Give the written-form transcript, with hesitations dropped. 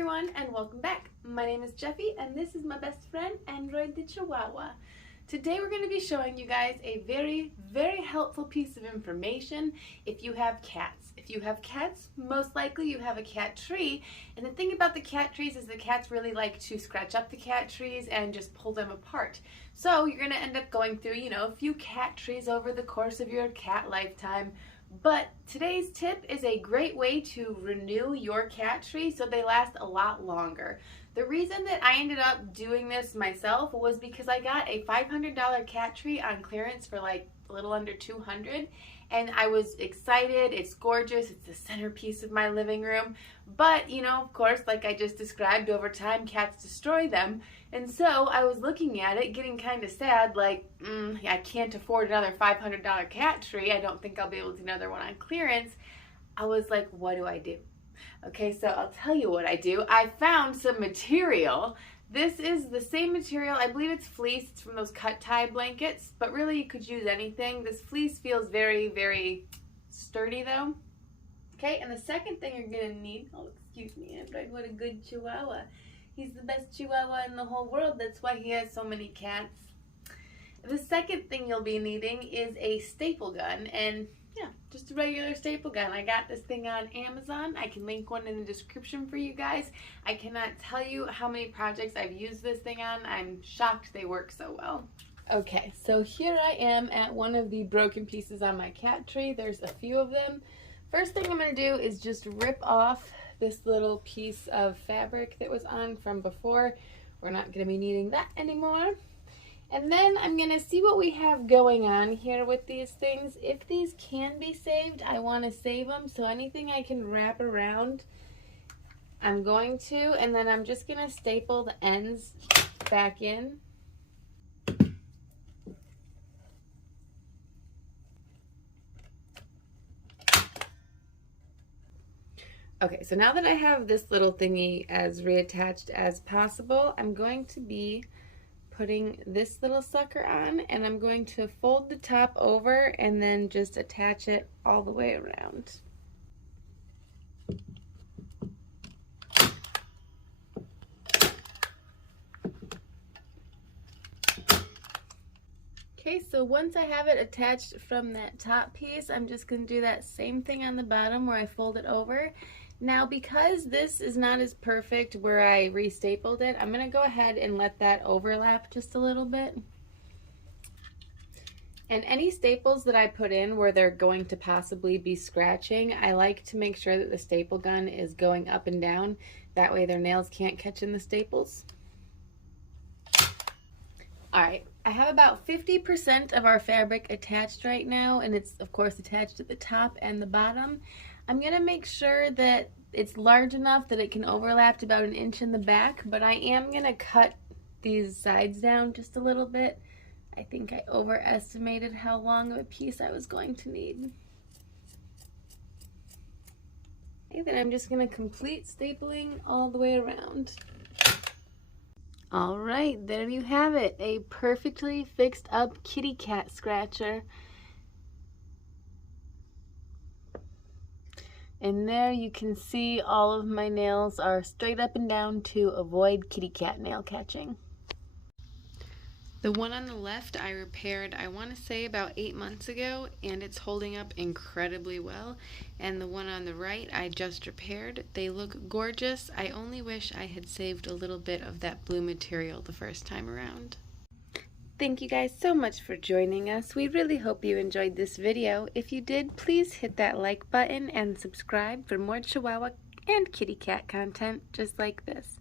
everyone, and welcome back. My name is Jeffy and this is my best friend Android the Chihuahua. Today we're going to be showing you guys a very helpful piece of information if you have cats. If you have cats, most likely you have a cat tree, and the thing about the cat trees is the cats really like to scratch up the cat trees and just pull them apart. So you're going to end up going through, a few cat trees over the course of your cat lifetime. But today's tip is a great way to renew your cat tree so they last a lot longer. The reason that I ended up doing this myself was because I got a $500 cat tree on clearance for like a little under $200, and I was excited. It's gorgeous. It's the centerpiece of my living room. But, of course, like I just described, over time cats destroy them. And so I was looking at it, getting kind of sad, like, I can't afford another $500 cat tree. I don't think I'll be able to do another one on clearance. I was like, what do I do? Okay, so I'll tell you what I do. I found some material. This is the same material. I believe it's fleece. It's from those cut tie blankets, but really you could use anything. This fleece feels very sturdy though. Okay, and the second thing you're gonna need, oh excuse me, Android, what a good Chihuahua. He's the best Chihuahua in the whole world. That's why he has so many cats. The second thing you'll be needing is a staple gun, and yeah, just a regular staple gun. I got this thing on Amazon. I can link one in the description for you guys. I cannot tell you how many projects I've used this thing on. I'm shocked they work so well. Okay, so here I am at one of the broken pieces on my cat tree. There's a few of them. First thing I'm going to do is just rip off this little piece of fabric that was on from before. We're not going to be needing that anymore. And then I'm going to see what we have going on here with these things. If these can be saved, I want to save them. So anything I can wrap around, I'm going to. And then I'm just going to staple the ends back in. Okay, so now that I have this little thingy as reattached as possible, I'm going to be putting this little sucker on, and I'm going to fold the top over and then just attach it all the way around. Okay, so once I have it attached from that top piece, I'm just going to do that same thing on the bottom where I fold it over. Now, because this is not as perfect where I restapled it, I'm going to go ahead and let that overlap just a little bit. And any staples that I put in where they're going to possibly be scratching, I like to make sure that the staple gun is going up and down. That way their nails can't catch in the staples. Alright, I have about 50% of our fabric attached right now, and it's of course attached at the top and the bottom. I'm going to make sure that it's large enough that it can overlap to about 1 inch in the back, but I am going to cut these sides down just a little bit. I think I overestimated how long of a piece I was going to need. Okay, then I'm just going to complete stapling all the way around. Alright, there you have it, a perfectly fixed up kitty cat scratcher. And there you can see all of my nails are straight up and down to avoid kitty cat nail catching. The one on the left I repaired, I want to say about 8 months ago, and it's holding up incredibly well. And the one on the right I just repaired. They look gorgeous. I only wish I had saved a little bit of that blue material the first time around. Thank you guys so much for joining us. We really hope you enjoyed this video. If you did, please hit that like button and subscribe for more Chihuahua and kitty cat content just like this.